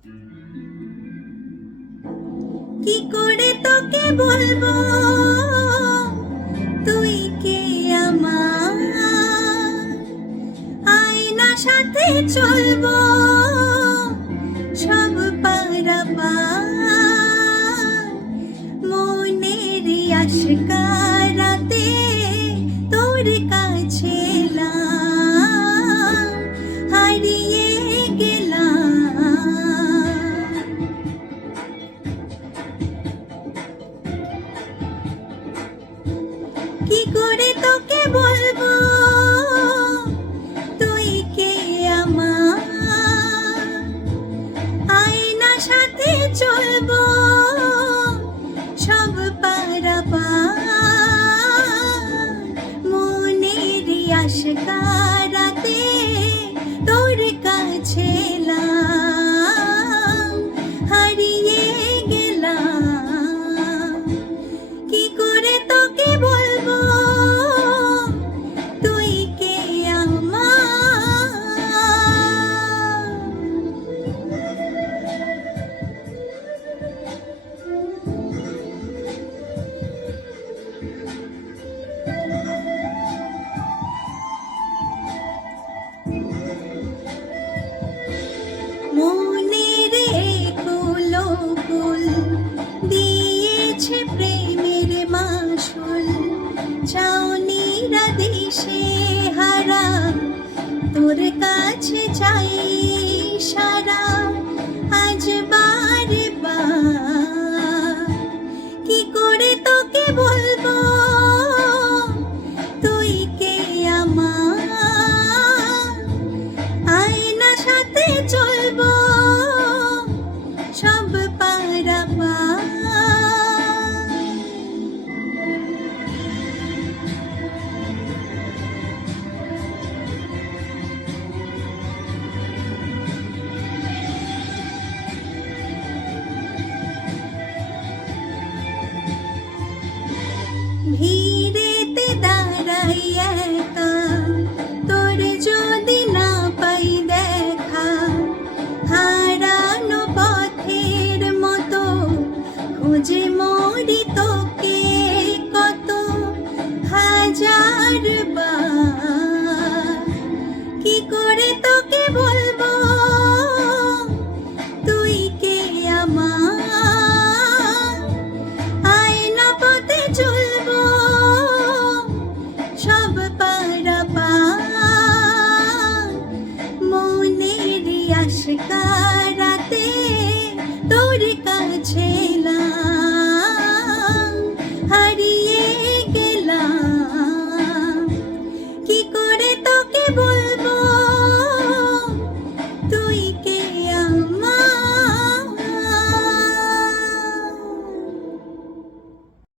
কি করে তোকে বলবো তুই কে আমার, আয়না সাথে চলবো সব পারাপার, মনের আশকারাতে তোর কাছে এলাম, হারিয়ে গেলাম। কি করে তোকে বলবো তুই কে আমার, আয়না সাথে চলবো সব পারাপার, মনের আশকারাতে তোর কাছে এলাম, হারিয়ে গেলাম। কি করে তোকে বলবো তুই কে আমার। মনের কুলো কুল দিয়েছে প্রেমের মাসুল, চাউনিরা দিশে হারা তোর কাছে চাই সারা, আজ বারে বার। কি করে তোকে বলবো তুই কে আমার, আয়না সাথে চলবো সব পারাপার। ভিড়েতে দাঁড়াই একা তোর যদি না পাই দেখা, হারানো পথের মতো খুঁজে মরি তোকে কত হাজার বার। কি করে তোকে বলবো তুই কে আমার, আয়না পথে চলবো সব পারাপার, মনের আশকারাতে তোর কাছে এলাম, হারিয়ে গেলাম। কি করে তোকে বলবো